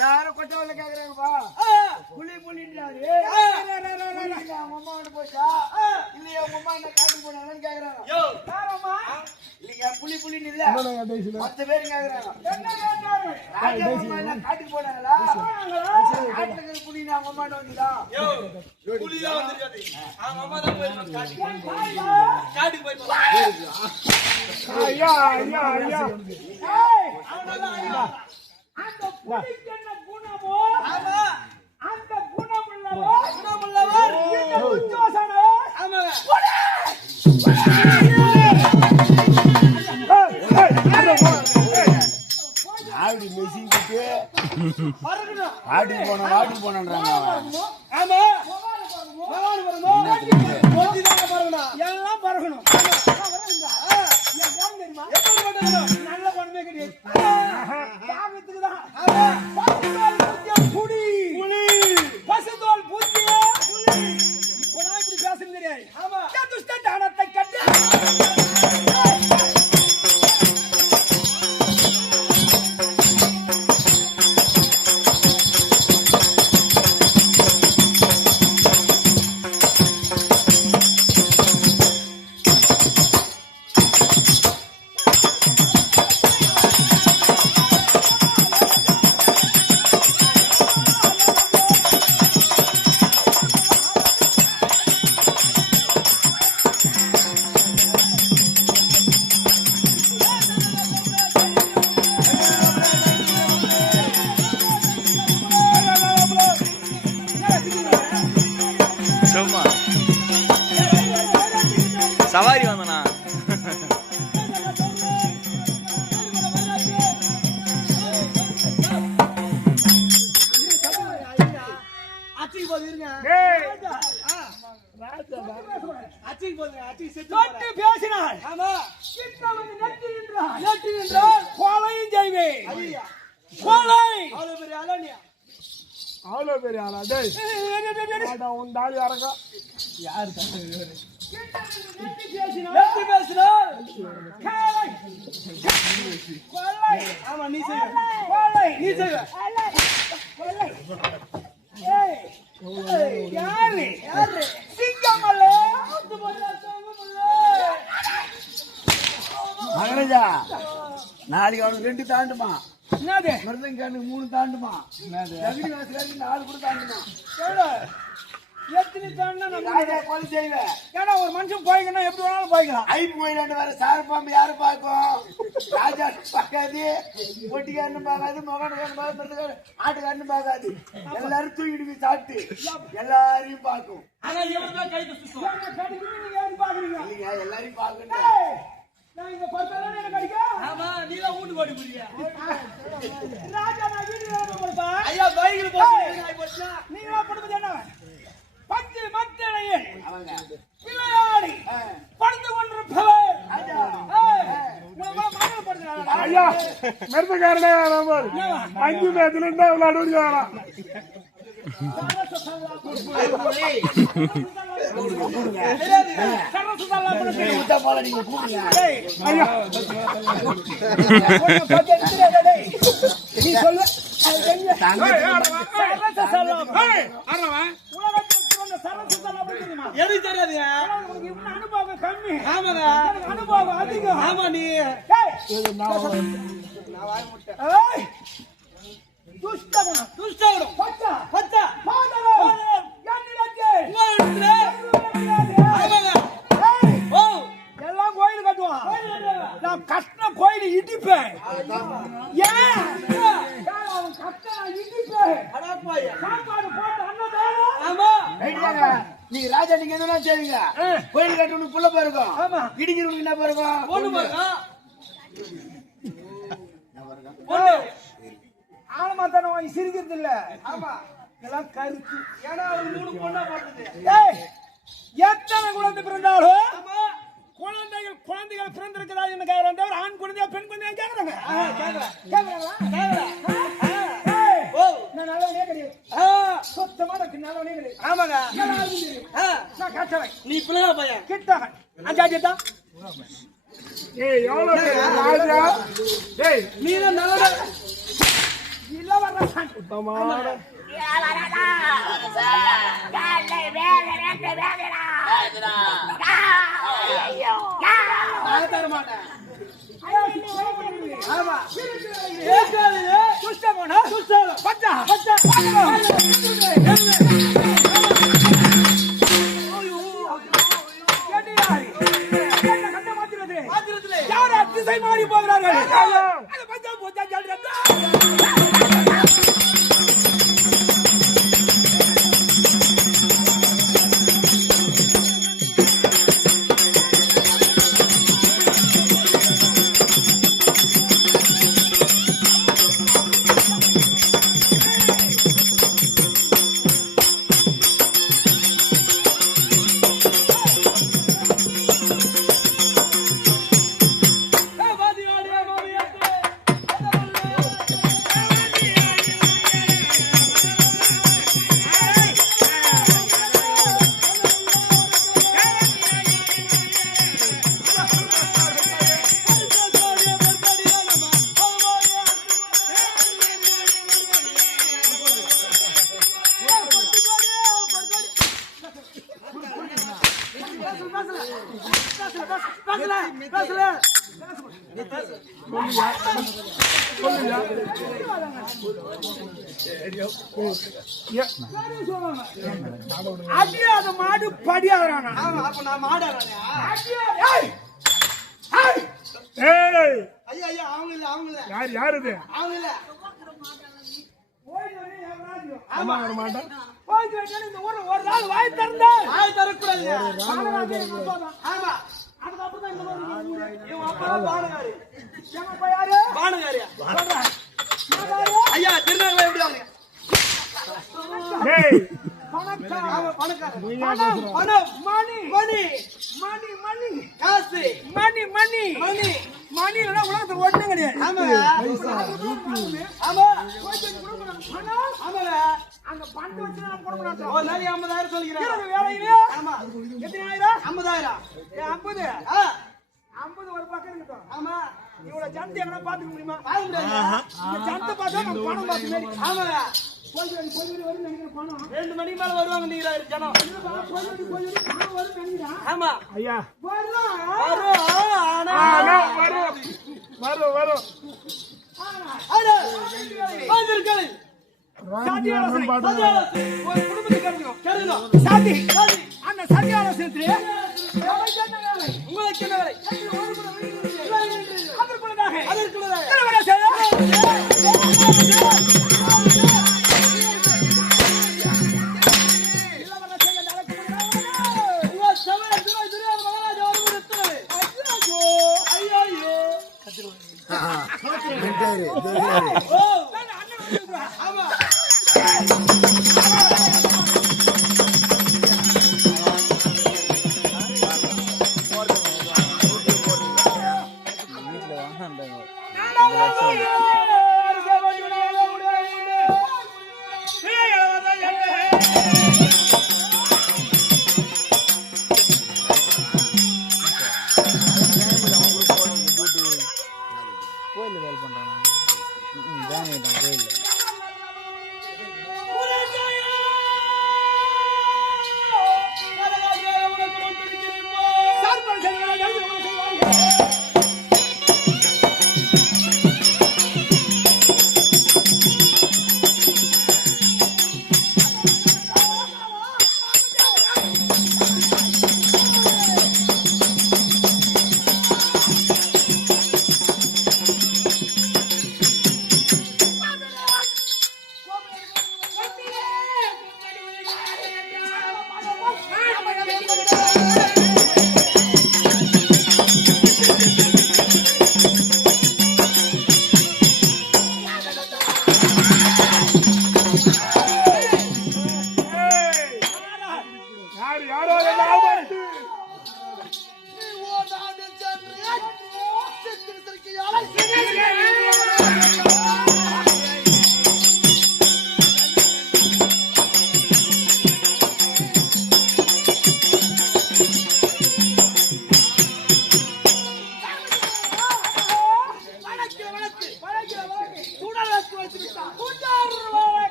எல்லாரும் கொட்டவல்ல கேக்குறாங்கப்பா. புலி புலின்றாரு. அவங்க அம்மா வந்து போச்சா இல்லையா? உங்க அம்மா என்ன காட்டுக்கு போனாங்கன்னு கேக்குறாங்க. இல்லைங்க புலி புலின்னு இல்ல, 10 பேரு கேக்குறாங்க. காட்டுக்கு போனாங்களா? காட்டுக்கு புலின்னு அவங்க அம்மா வந்துதா? புலிதான் வந்துருக்காது. அவங்க அம்மா தான் போயிருக்காங்க காட்டுக்கு போயிருக்காங்க. ஐயா ஐயா ஐயா அந்த புலிக்கு என்ன குணமோ அந்த குணமுள்ளவோ இந்த உச்சோசனோ ஆடி மெசிக்கிட்டு ஆடி போனான்றாங்க. ஆமா எல்லாம் பறக்கணும். நல்ல குணமே கிடையாது. பசுதோல் பூச்சி இப்பதான் இப்படி பேசணும் தெரியாது. தானத்தை கட்டு சவாரி வந்தனா அவ்வளோ பெரிய ஆளா? உன் தாலி அரங்க யாரு மகனஜா நாளைக்கு அவனுக்கு 2 தாண்டுமா, மிருதங்கானுக்கு 3 தாண்டுமா, தகுதி வாசலுக்கு 4 கூட தாண்டுமா. எத்தனை தாண்டா கொலை செய்வேன். ஏன்னா ஒரு மனுஷன் போய்க்கணும் எப்படி வேணாலும் போய்க்கலாம். ஐப்பு போயிடாண்டு வர சாரப்பாம்பு யாரு பார்க்கும்? ராஜா பார்க்காது, பொட்டிக்காரனு பார்க்காது, மகனுக்காரனு பார்க்காது, ஆட்டுக்காரனு பார்க்காது. எல்லாரும் தூக்கிட்டு சாப்பிட்டு எல்லாரையும் பார்க்கும். எல்லாரையும் பார்க்கணும். நான் இங்க பர்சனலா எனக்கு அடிக்கும். ஆமா நீ தான் ஊட்டு போடி புரியா. ராஜா நான் வீட்டுல போறப்பா. ஐயா பைக்ல போறீங்க. நீங்க படுறது என்ன? பத்து மத்தனையே அவங்க பிள்ளையாடி படுத்து கொண்டிருப்பவர். ஐயா மெர்தக்காரனே நம்பர் 5 மேட்ச்ல இருந்தா விளையாடுவாரா? அனுபவம் கம்மி, அனுபவம் அதிகம். ஆமா நீ எல்லாம் கோயில் கட்டுவான். நான் கஷ்ட கோயில் இடிப்பேன். நீங்க ராஜா நீங்க எதுனா செய்வீங்க. கோயில் கட்டுறவனுக்கு புள்ள போயிருக்கும், இடிக்கிறவனுக்கு என்ன போயிருக்கும்? ஆழமாத்தான வாங்கி சிரிக்கிறது இல்ல. ஆமா இதெல்லாம் கருத்து. ஏன்னா ஒரு 3 பொண்ணா பார்த்தது. எத்தனை குழந்தை பிறந்தாலும் குழந்தைகள் பிறந்திருக்கிறா என்ன கேக்குறாங்க. ஆண் குழந்தையா பெண் குழந்தையா கேக்குறாங்க. நான் நல்லவனே கிடையாது. சுத்தமா நல்லவனே கிடையாது. ஆமாங்க நான் கட்டவன். நீ பிள்ளை பையன் கிட்டவன் 5 தான். ஏய் எவ்வளவு ராஜா? ஏய் நீ நல்லவன் இல்ல வர சுத்தமான திசை மாறி போகிறார்கள். அடியாத மாடு படியாகிறானா? அப்ப நான் மாடாறானே? ஐயா ஐயா அவங்க இல்ல அவங்க இல்ல. யார் இது? அவங்க இல்ல. ஆமா வர மாட்டேன். இந்த ஊர்ல ஒரு நாள் வாய் திறந்தா வாய் தரக்கூடாது. ஆமா அதுக்கப்புறம் தான் இந்த ஊரு. இவன் அப்பா பானகாரி. எங்க அப்பா யாரு? பானகாரியா? ஐயா திருநாள் எப்படி வாங்க? டேய் பணக்காரன் பணக்காரன் பணம் மணி மணி மணி மணி காசு மணி மணி மணி மணி இல்லனா உலகத்துல ஒண்ணே கிடையாது. ஆமா ஆமா பணம் ஆமால அந்த பணத்தை வச்சு நாம கொடுக்க மாட்டோம். ஒரு நாளைக்கு 50000 சொல்லிக்கிறேன். வேலையில ஆமா எத்தனை ஆயிரம்? 50000. 50 50 ஒரு பக்கம் இருக்கட்டும். ஆமா இவ்வளவு ஜனத்தை எங்கனா பாத்துக்க முடியுமா? பாக்க முடியாது. இந்த ஜனத்தை பார்த்தா நம்ம பணம் பார்த்த மாதிரி. ஆமாங்க போய் வரும் நினைக்கிற பணம் 2 மணிக்கு மேல வருவாங்க நீங்க ஜனம். போய் பணம் வரும் நினைக்கிறா? ஆமா ஐயா வரும் வரும் வரும் ஆனா வந்திருக்கள் சாதி ஆலோசனை ஒரு குடும்பத்துக்கு கருதும் சாதி அந்த சாதி ஆலோசனை உங்களுக்கு என்ன வேலை? அதற்குள்ளதாக கோயில்ல வேலை பண்றானா? ஜாயின் ஆயிட்டான் கோயில்ல.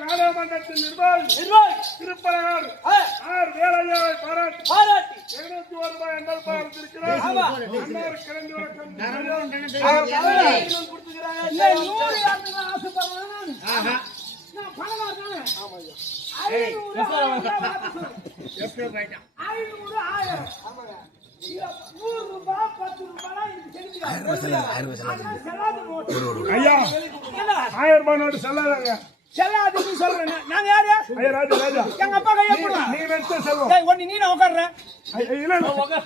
நாடாளுமன்றத்தின் நிர்வாகி திருப்பரங்கர் ஆர் வேலையாவை பாராட்டி 201 ரூபாய் எங்கள் பார்த்திருக்கிறார். அன்னார் கிளம்பி வணக்கம். ஐயா 1000 ரூபாய் நோட்டு செல்லாதாங்க. செல்லாதுன்னு சொல்றேன். நாங்க யாரு? ஐயா ராஜா ராஜா எங்க அப்பா கைய போடுறா. நீ வெச்ச செல்வம். டேய் ஒண்ணு நீ நான் உட்கார்ற. இல்ல இல்ல உட்கார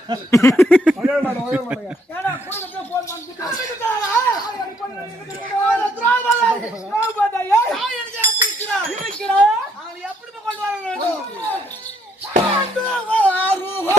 மாட்டேன். ஏடா குடும்பத்தை போன் பண்ணிட்டு வந்துட்டாரா? ஆய் பண்ணி திராவதா ஏய் எனக்கு அடிக்குறா. இருக்கிறா? அவளை எப்படி கொண்டு வரணும்? ஆண்டு வாருவா.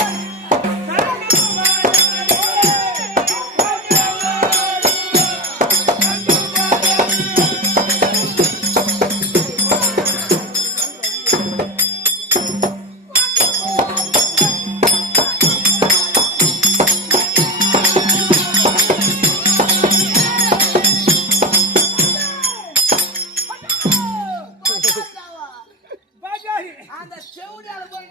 அந்த செவுடியால போய்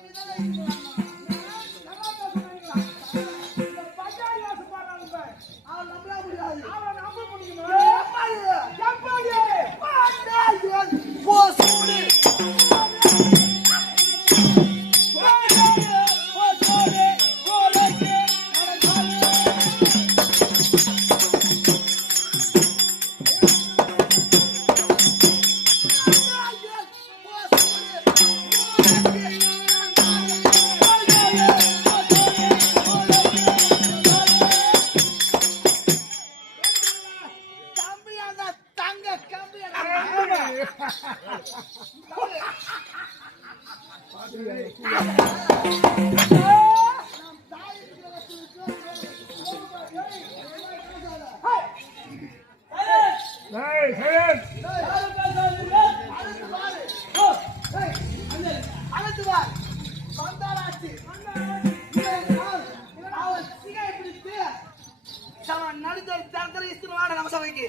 நம்ம சபைக்கு